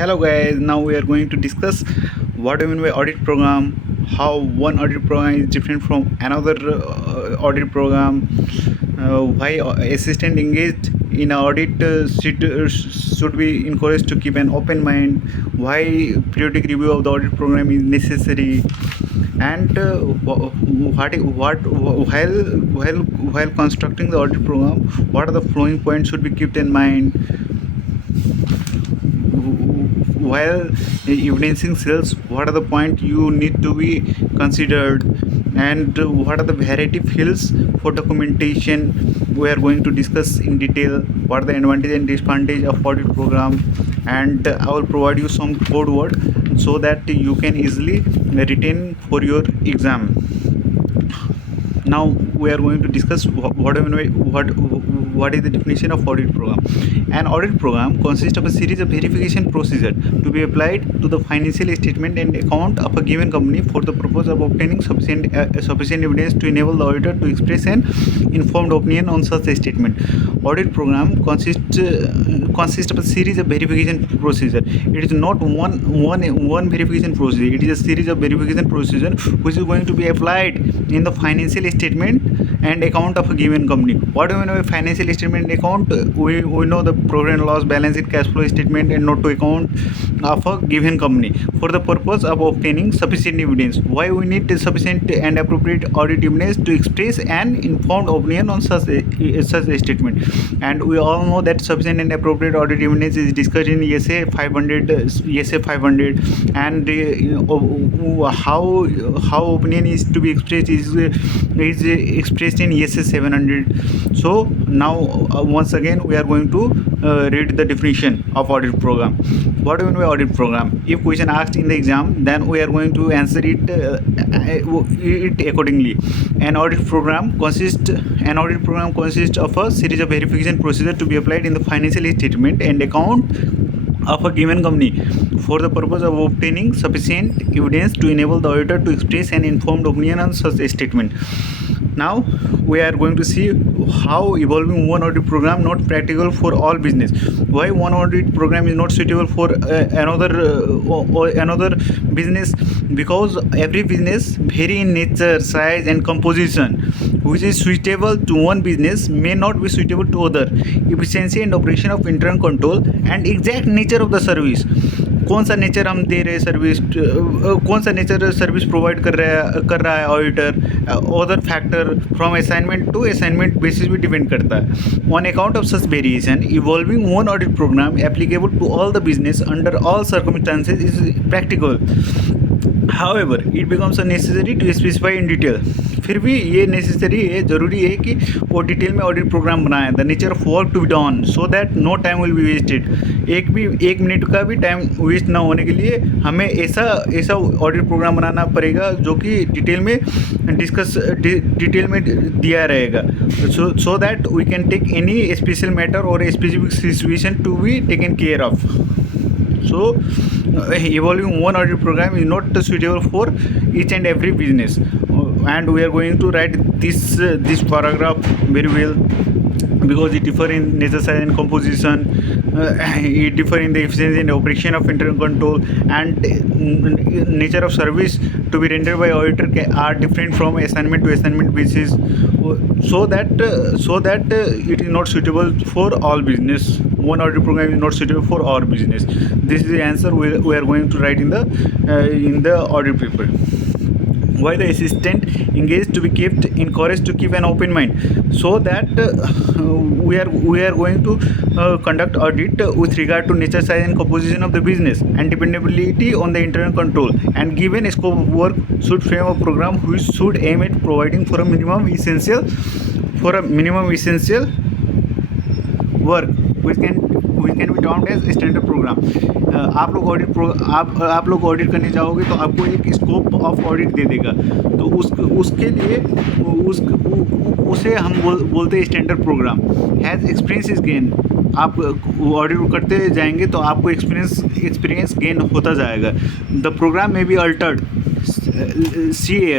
Hello guys, now we are going to discuss what I mean by audit program, how one audit program is different from another audit program, why assistant engaged in audit should be encouraged to keep an open mind, why periodic review of the audit program is necessary, and while constructing the audit program, what are the flowing points should be kept in mind while evidencing sales, what are the points you need to be considered, and what are the variety fields for documentation. We are going to discuss in detail what are the advantage and disadvantage of audit program, and I will provide you some code word so that you can easily retain for your exam. Now we are going to discuss what is the definition of audit program. An audit program consists of a series of verification procedures to be applied to the financial statement and account of a given company for the purpose of obtaining sufficient evidence to enable the auditor to express an informed opinion on such a statement. Audit program consists of a series of verification procedures. It is not one verification procedure. It is a series of verification procedures which is going to be applied in the financial statement and account of a given company. What do we know? Financial statement and account, we know the profit and loss, balance sheet, cash flow statement and note to account of a given company for the purpose of obtaining sufficient evidence. Why we need sufficient and appropriate audit evidence to express an informed opinion on such a statement. And we all know that sufficient and appropriate audit evidence is discussed in ESA 500, and how opinion is to be expressed is expressed in ESA 700. So now once again we are going to read the definition of audit program. What do you mean by audit program? If question asked in the exam, then we are going to answer it accordingly. An audit program consists of a series of verification procedures to be applied in the financial statement and account of a given company for the purpose of obtaining sufficient evidence to enable the auditor to express an informed opinion on such a statement. Now we are going to see how evolving one audit program not practical for all business. Why one audit program is not suitable for another business? Because every business vary in nature, size and composition. Which is suitable to one business may not be suitable to other. Efficiency and operation of internal control and exact nature of the service. कौन सा nature हम दे रहे service, कौन सा nature service provide कर रहा है auditor, other factor from assignment to assignment basis भी डिपेंड करता है. On account of such variation evolving one audit programme applicable to all the business under all circumstances is practical. However, it becomes necessary to specify in detail. फिर भी ये necessary है, ज़रूरी है कि वो डिटेल में ऑडिट प्रोग्राम बनाएं. The nature of work to be done so that no time will be wasted. एक मिनट का भी टाइम वेस्ट ना होने के लिए हमें ऐसा ऑडिट प्रोग्राम बनाना पड़ेगा जो कि डिटेल में दिया रहेगा, so that we can take any special matter और specific situation to be taken care of. So evolving one audit program is not suitable for each and every business, and we are going to write this paragraph very well because it differ in nature, size and composition. It differ in the efficiency and operation of internal control, and nature of service to be rendered by auditor are different from assignment to assignment basis, so that it is not suitable for all business. One audit program is not suitable for all business. This is the answer we are going to write in the audit paper. Why the assistant engaged to be kept encouraged to keep an open mind, so that we are going to conduct audit with regard to nature, size and composition of the business and dependability on the internal control, and given scope of work should frame a program which should aim at providing for a minimum essential work which can be termed as standard program. आप लोग audit करने जाओगे तो आपको एक scope of audit दे देगा, तो उसके लिए उसे हम बोलते हैं standard programme. Has experience is gain. आप ऑडिट करते जाएंगे तो आपको एक्सपीरियंस गेन होता जाएगा. द प्रोग्राम में be altered.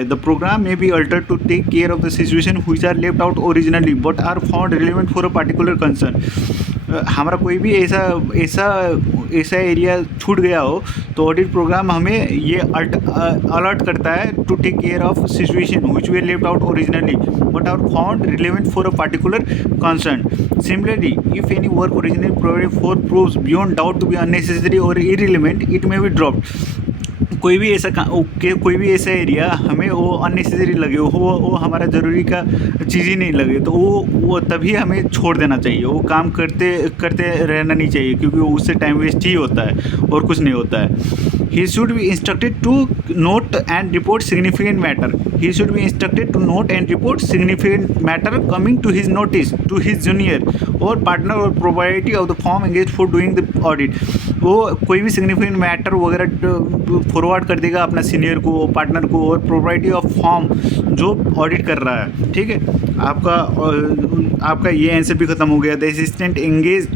The program may be altered to take care of the situation which are left out originally but are found relevant for a particular concern. हमारा कोई भी ऐसा ऐसा ऐसा एरिया छूट गया हो तो ऑडिट प्रोग्राम हमें ये अलर्ट करता है to take care of situation which we left out originally but are found relevant for a particular concern. Similarly, if any work originally provided for proves beyond doubt to be unnecessary or irrelevant, it may be dropped. कोई भी ऐसा area हमें वो unnecessary लगे, वो हमारा ज़रूरी का चीज़ ही नहीं लगे, तो वो तभी हमें छोड़ देना चाहिए. वो काम करते करते रहना नहीं चाहिए, क्योंकि उससे टाइम वेस्ट ही होता है और कुछ नहीं होता है. He should be instructed to note and report significant matter. He should be instructed to note and report significant matter coming to his notice to his junior or partner or propriety of the firm engaged for doing the audit. वो कोई भी significant matter वगैरह forward कर देगा अपना senior को, partner को और प्रोप्राइटी ऑफ फॉर्म जो ऑडिट कर रहा है. ठीक है, आपका ये आंसर भी खत्म हो गया. The assistant engage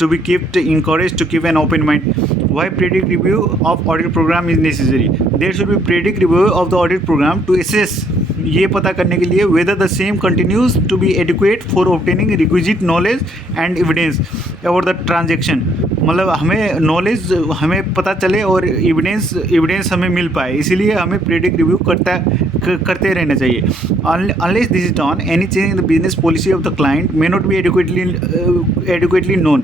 to be kept encouraged to keep an open mind. Why periodic review of audit program is necessary? There should be periodic review of the audit program to assess, ये पता करने के लिए whether the same continues to be adequate for obtaining requisite knowledge and evidence about the transaction. मतलब हमें knowledge हमें पता चले और एविडेंस हमें मिल पाए, इसीलिए हमें पीरियडिक रिव्यू करते रहना चाहिए. Unless this is done, any change in the business policy of the client may not be adequately known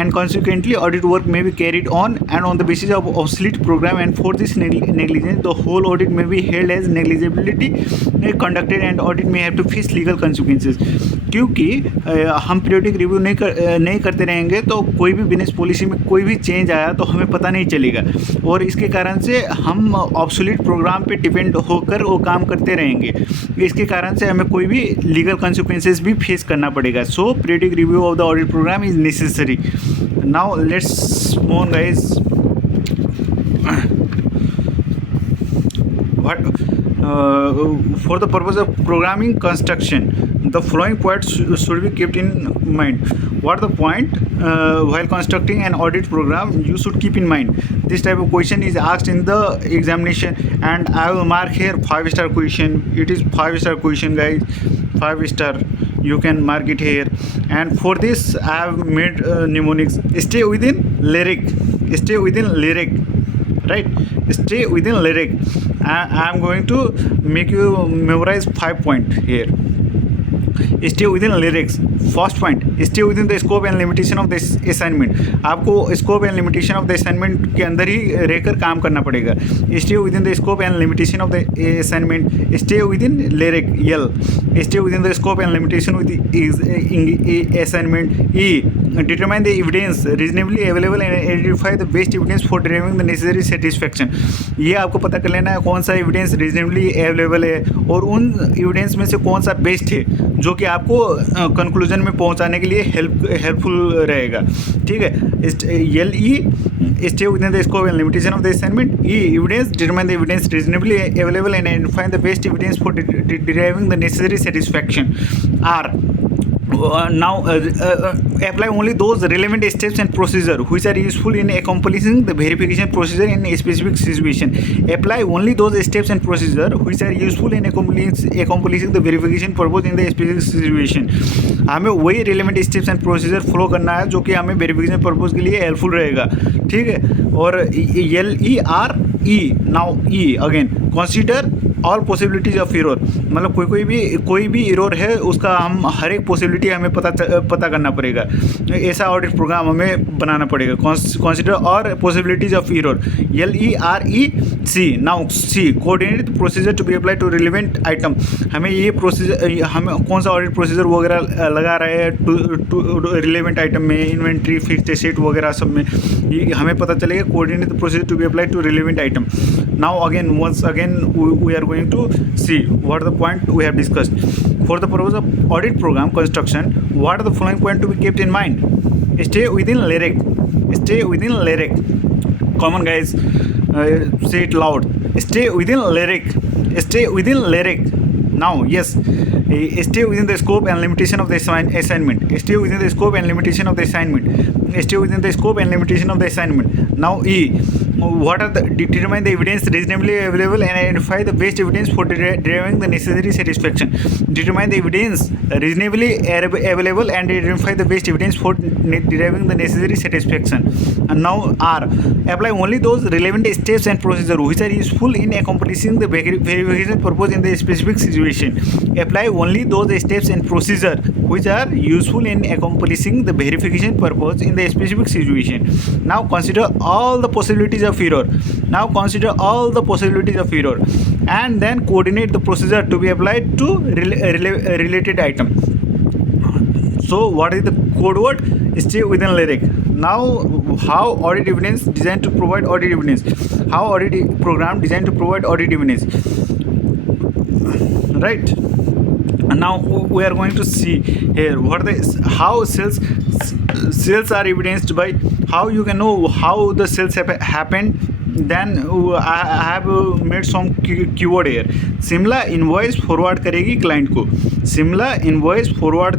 and consequently audit work may be carried on and on the basis of obsolete program, and for this negligence the whole audit may be held as negligibly conducted and audit may have to face legal consequences. क्योंकि हम periodic review नहीं करते रहेंगे तो कोई भी business policy में कोई भी चेंज आया तो हमें पता नहीं चलेगा, और इसके कारण से हम ऑब्सोलीट प्रोग्राम पे डिपेंड होकर वो काम करते रहेंगे. इसके कारण से हमें कोई भी लीगल consequences भी फेस करना पड़ेगा. So periodic review of the audit programme is necessary. Now let's move on guys. For the purpose of programming construction, the following points should be kept in mind. What are the point while constructing an audit program you should keep in mind? This type of question is asked in the examination, and I will mark here 5-star question. It is 5-star question, guys. 5-star. You can mark it here. And for this, I have made mnemonics. Stay within lyric. Stay within lyric. Right? Stay within lyric. I am going to make you memorize 5 points here. Stay within lyrics. First point, stay within the scope and limitation of this assignment. आपको scope and limitation of the assignment के अंदर ही रहकर काम करना पड़ेगा. Stay within the scope and limitation of the assignment. Stay within lyric L. Stay within the scope and limitation with the assignment E. Determine the evidence reasonably available and identify the best evidence for deriving the necessary satisfaction. ये आपको पता कर लेना है कौन सा evidence reasonably available है और उन एविडेंस में से कौन सा बेस्ट है जो कि आपको कंक्लूजन में पहुंचाने के लिए हेल्पफुल रहेगा. ठीक है. L E stay within the scope and limitation of the assignment. E evidence determine the evidence reasonably available and identify the best evidence for deriving the necessary satisfaction. R now apply only those relevant steps and procedure which are useful in accomplishing the verification procedure in a specific situation. Apply only those steps and procedure which are useful in accomplishing the verification purpose in the specific situation. हमें वही relevant steps and procedure follow करना है जो कि हमें verification purpose के लिए helpful रहेगा. ठीक है. और LERE now E again consider all possibilities of error. मतलब कोई भी एरर है उसका हम हर एक पॉसिबिलिटी हमें पता करना पड़ेगा. ऐसा ऑडिट प्रोग्राम हमें बनाना पड़ेगा. कंसीडर और possibilities of error. LEREC. Now C coordinate procedure to be apply to relevant item. हमें ये प्रोसीजर हमें कौन सा ऑडिट प्रोसीजर वगैरह लगा रहे हैं टू रिलेवेंट आइटम में, इन्वेंट्री, फिक्स्ड एसेट वगैरह सब में ये हमें पता चलेगा. Coordinate procedure to be apply to relevant item. Now again once again we are going to see what are the point we have discussed. For the purpose of audit program construction, what are the following point to be kept in mind? Stay within lyric. Stay within lyric. Come on guys, say it loud. Stay within lyric. Stay within lyric. Now yes, stay within the scope and limitation of the assignment. Stay within the scope and limitation of the assignment. Stay within the scope and limitation of the assignment. Now E, what are the determine the evidence reasonably available and identify the best evidence for deriving the necessary satisfaction. Determine the evidence reasonably available and identify the best evidence for deriving the necessary satisfaction. And now R, apply only those relevant steps and procedures which are useful in accomplishing the verification purpose in the specific situation. Apply only those steps and procedures which are useful in accomplishing the verification purpose in the specific situation. Now consider all the possibilities of error. And then coordinate the procedure to be applied to related item. So what is the code word? Stay within lyric. Now how audit evidence designed to provide audit evidence. How audit program designed to provide audit evidence. Right. And now we are going to see here how sales are evidenced by how you can know how the sales happened. Then I have made some keyword here. Simla invoice forward करेगी client को. Simla invoice forward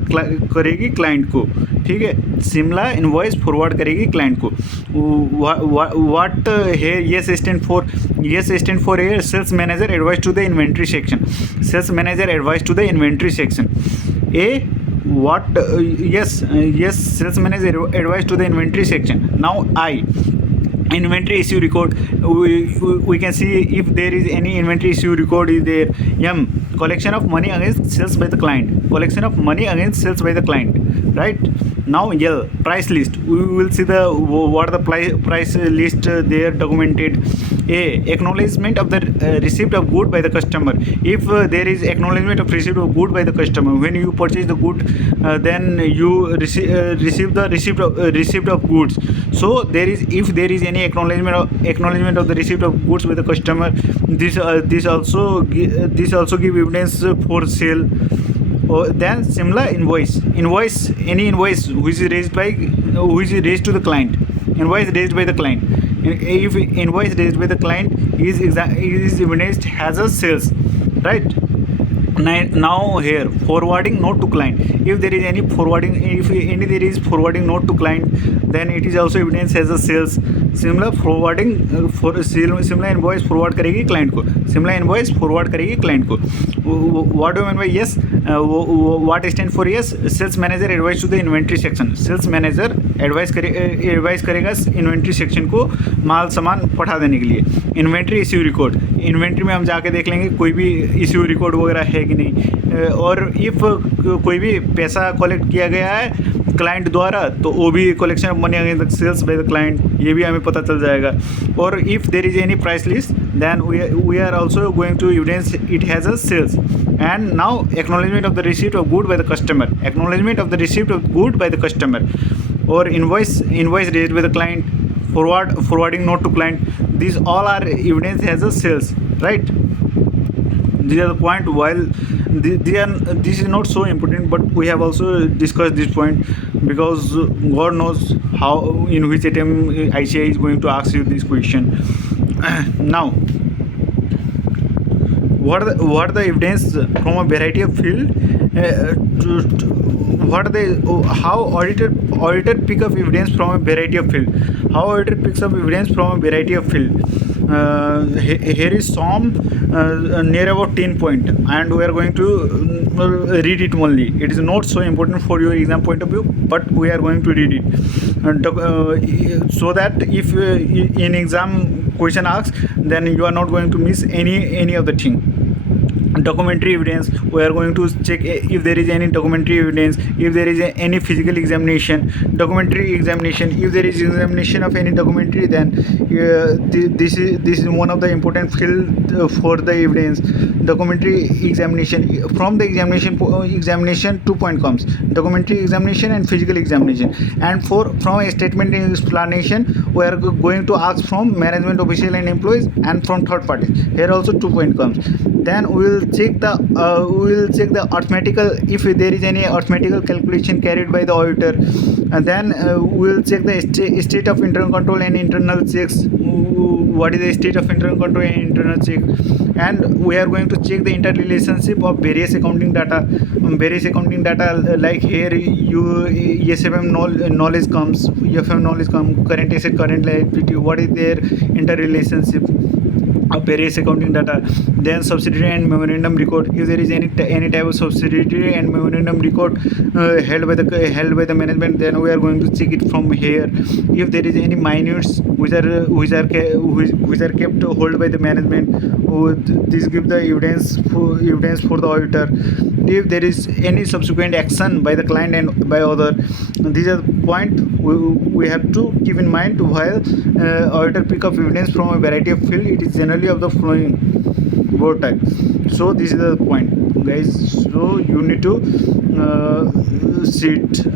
करेगी client को. ठीक है, Simla invoice forward करेगी client को. What here yes stand for here sales manager advice to the inventory section. Sales manager advice to the inventory section. Yes, sales manager advice to the inventory section. Now I, inventory issue record, we can see if there is any inventory issue record is there. M, collection of money against sales by the client. Right. Now L, price list. We will see what the price list there documented. A, acknowledgement of the receipt of good by the customer. If there is acknowledgement of receipt of good by the customer, when you purchase the good, then you receive the receipt of goods. So if there is any acknowledgement of the receipt of goods by the customer, this also give evidence for sale. Then similar invoice, any invoice which is raised to the client. Invoice raised by the client. If invoice raised by the client is evidenced as a sales, right? Now here forwarding note to client. If there is any forwarding note to client, then it is also evidence as a sales. Similar forwarding similar invoice forward करेगी client को. What do you mean by yes? What stand for yes? Sales manager advice to the inventory section. Sales manager advice करेगा inventory section को माल सामान पठा देने के लिए. Inventory issue record. Inventory में हम जाके देख लेंगे कोई भी issue record वगैरह है कि नहीं. और if कोई भी पैसा कलेक्ट किया गया है क्लाइंट द्वारा, तो वो भी collection of money against sales by the client, ये भी हमें पता चल जाएगा. और if there is any price list, then we are also going to evidence it has a sales. And now acknowledgement of the receipt of good by the customer, और invoice raised by the client, forwarding note to client. These all are evidence as a sales, right? These are the point. While this is not so important, but we have also discussed this point because God knows how, in which attempt ICI is going to ask you this question. Now, what are the evidence from a variety of field? How auditor pick up evidence from a variety of field. How auditor picks up evidence from a variety of field. Here is some near about 10 point, and we are going to read it only. It is not so important for your exam point of view, but we are going to read it, so that if in exam question asks, then you are not going to miss any of the thing. Documentary evidence, we are going to check if there is any documentary evidence, if there is any physical examination, documentary examination. If there is examination of any documentary, then this is one of the important field for the evidence. Documentary examination. From the examination 2 point comes: documentary examination and physical examination. And from a statement explanation, we are going to ask from management official and employees and from third parties. Here also 2 point comes. Then we will check the arithmetical, if there is any arithmetical calculation carried by the auditor, and then we will check the state of internal control and internal checks. What is the state of internal control and internal check? And we are going to check the interrelationship of various accounting data. Like here you ESFM knowledge comes, EFM knowledge come, current asset, current liability, what is their interrelationship of various accounting data. Then subsidiary and memorandum record, if there is any type of subsidiary and memorandum record held by the management, then we are going to check it from here. If there is any minutes which are kept hold by the management, this give the evidence for the auditor. If there is any subsequent action by the client and by other, these are the point we have to keep in mind while auditor pick up evidence from a variety of field. It is generally of the following board type. So this is the point, guys. So you need to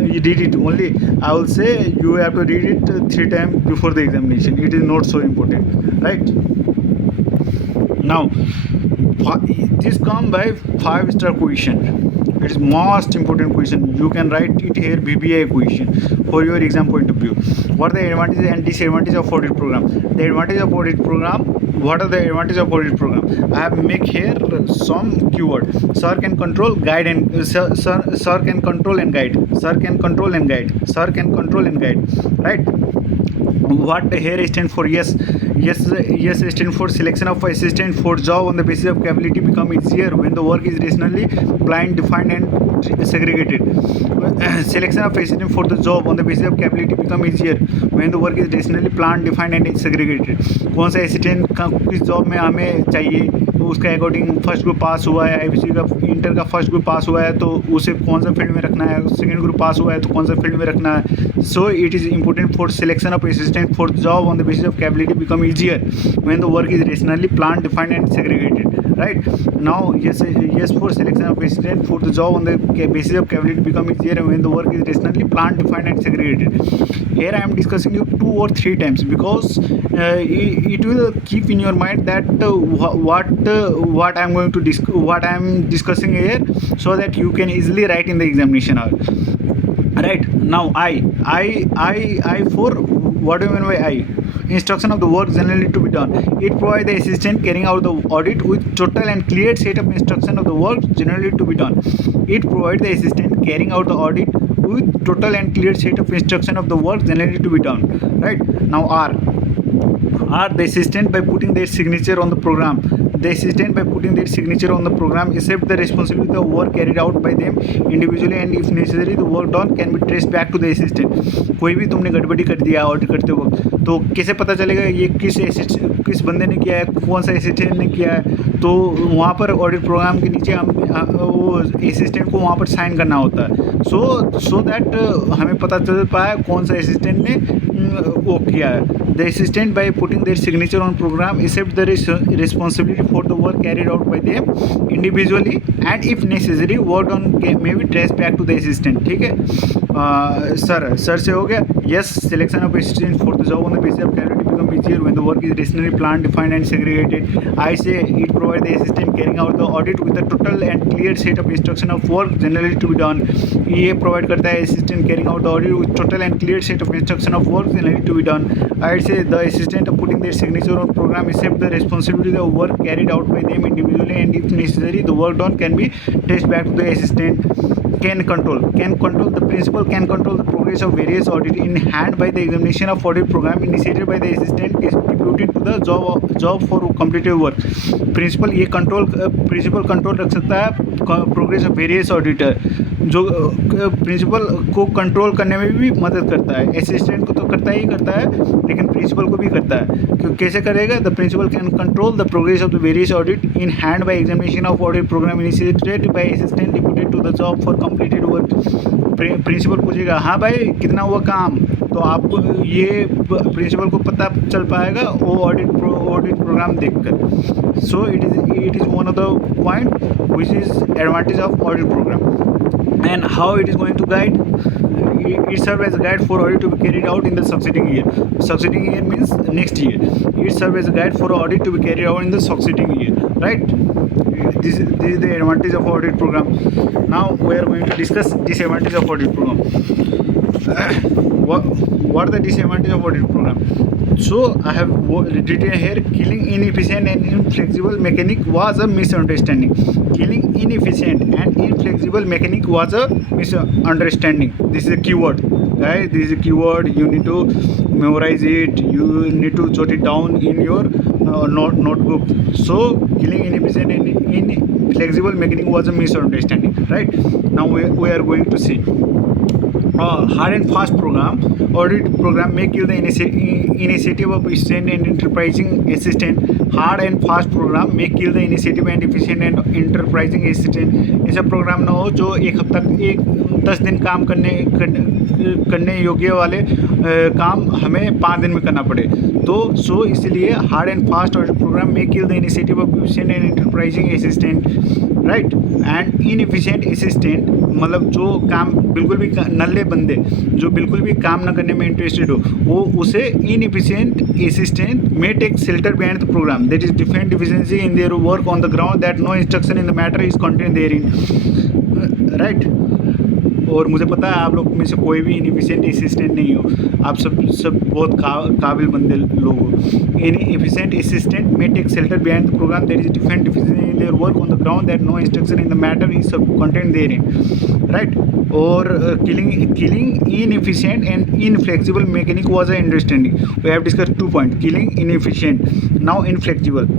you read it only. I will say you have to read it 3 times before the examination. It is not so important, right? Now this come by 5-star question. It is most important question. You can write it here, BBI question for your exam point of view. What are the advantages and disadvantages of audit program? The advantage of audit program. What are the advantages of audit program? I have make here some keyword. Sir can control, guide, and sir can control and guide. Sir can control and guide. Sir can control and guide. Right? What here stand for? Yes stand for selection of assistant for job on the basis of capability become easier when the work is rationally planned, defined, and segregated. Selection of assistant for the job on the basis of capability become easier when the work is rationally planned, defined, and segregated. कौन सा assistant किस job में हमें चाहिए, तो उसका according first group पास हुआ है, आईबीसी का इंटर का फर्स्ट ग्रुप पास हुआ है तो उसे कौन सा फील्ड में रखना है, सेकंड ग्रुप पास हुआ है तो कौन सा फील्ड में रखना है. सो it is important for selection of assistant for job on the basis of capability become easier when the work is rationally plan, defined, and segregated. Right now, yes for selection of assistant for the job on the basis of capability become easier when the work is rationally planned, defined, and segregated. Here I am discussing you 2 or 3 times because it will keep in your mind that what I am going to what I am discussing here, so that you can easily write in the examination hall. Right now, I for what do you mean by I? Instruction of the work generally to be done. It provides the assistant carrying out the audit with total and clear set of instruction of the work generally to be done. It provides the assistant carrying out the audit with total and clear set of instruction of the work generally to be done. Right now, R the assistant by putting their signature on the program. The assistant by putting their signature on the program accept the responsibility of work carried out by them individually, and if necessary the work done can be traced back to the assistant. कोई भी तुमने गड़बड़ी कर दिया audit करते वक्त, तो कैसे पता चलेगा ये किस बंदे ने किया है, कौन सा असिस्टेंट ने किया है? तो वहाँ पर ऑडिट प्रोग्राम के नीचे हम वो असिस्टेंट को वहाँ पर साइन करना होता है. सो दैट हमें पता चल पाए कौन सा असिस्टेंट ने वो किया है. The assistant by putting their signature on program accept the responsibility for the work carried out by them individually, and if necessary work done may be traced back to the assistant. ठीक है sir से हो गया. Yes, selection of assistant for the job on the basis of capability become easier when the work is rationally planned, defined, and segregated. I say it provides the assistant carrying out the audit with a total and clear set of instruction of work generally to be done. ये provide करता है assistant carrying out the audit with total and clear set of instruction of work generally to be done. I say the assistant of putting their signature on program accept the responsibility of work carried out by them individually, and if necessary the work done can be traced back to the assistant. Can control the principal can control the progress of various audit in hand by the examination of audit program initiated by the assistant is deputed to the job for completed work. Principal ये principal control रख सकता है progress of various auditor, जो principal को control करने में भी मदद करता है. असिस्टेंट को तो करता ही करता है, लेकिन प्रिंसिपल को भी करता है. क्यों कैसे करेगा? The principal can control the progress of the various audit in hand by examination of audit programme initiated by assistant deputed to the job for completed work. Principal पूछेगा हाँ भाई कितना हुआ काम, तो आपको ये प्रिंसिपल को पता चल पाएगा वो ऑडिट प्रोग्राम देखकर. So it is one of the point which is advantage of audit programme. And how it is going to guide? it serves as a guide for audit to be carried out in the succeeding year. Succeeding year means next year. It serves as a guide for audit to be carried out in the succeeding year, right? This is the advantage of audit program. Now we are going to discuss disadvantage of audit program. What are the disadvantage of audit program? So I have written here, killing inefficient and inflexible mechanic was a misunderstanding. Killing inefficient and inflexible mechanic was a misunderstanding. This is a keyword, guys. This is a keyword. You need to memorize it. You need to jot it down in your notebook. So killing inefficient and inflexible mechanic was a misunderstanding, right? Now we are going to see hard and fast program. Audit program may kill the initiative of efficient and enterprising assistant. Hard and fast program may kill the initiative and efficient and enterprising assistant. ऐसा programme ना हो जो एक हफ्ता 10 दिन काम करने योग्य वाले काम हमें 5 दिन में करना पड़े. तो इसलिए hard and fast audit programme may kill the initiative of efficient and enterprising assistant, right. And inefficient assistant मतलब जो काम बिल्कुल भी नल्ले बंदे जो बिल्कुल भी काम ना करने में इंटरेस्टेड हो, वो उसे inefficient assistant may take shelter behind the programme that is different deficiency in their work on the ground that no instruction in the matter is content therein, right. और मुझे पता है आप लोग में से कोई भी इनएफिशिएंट असिस्टेंट नहीं हो, आप सब बहुत काबिल बंदे लोग हो. Inefficient assistant may take shelter behind the programme that is different deficiency in their work on the ground that no instruction in the matter is content therein, right. और killing inefficient and inflexible mechanic was an understanding. We have discussed 2 points: killing inefficient, now inflexible.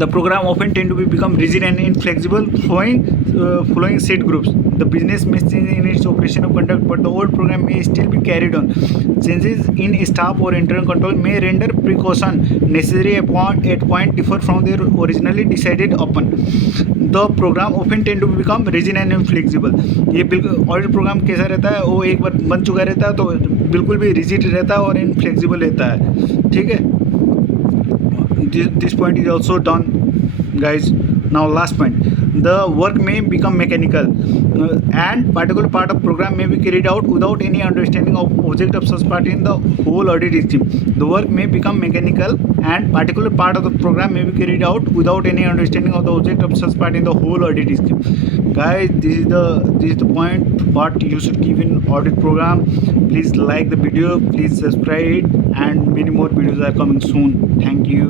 The program often tend to become rigid and inflexible following set groups. The business may change in its operation of conduct, but the old program may still be carried on. Changes in staff or internal control may render precaution necessary at point differ from their originally decided upon. The program often tend to become rigid and inflexible. ये बिल्कुल audit programme कैसा रहता है, वो एक बार बन चुका रहता है तो बिल्कुल भी रिजिड रहता है और इनफ्लेक्सिबल रहता है, ठीक है. This point is also done, guys. Now last point, the work may become mechanical and particular part of program may be carried out without any understanding of object of such part in the whole audit scheme. The work may become mechanical and particular part of the program may be carried out without any understanding of the object of such part in the whole audit scheme. Guys, this is the point what you should give in audit program. Please like the video, please subscribe it, and many more videos are coming soon. Thank you.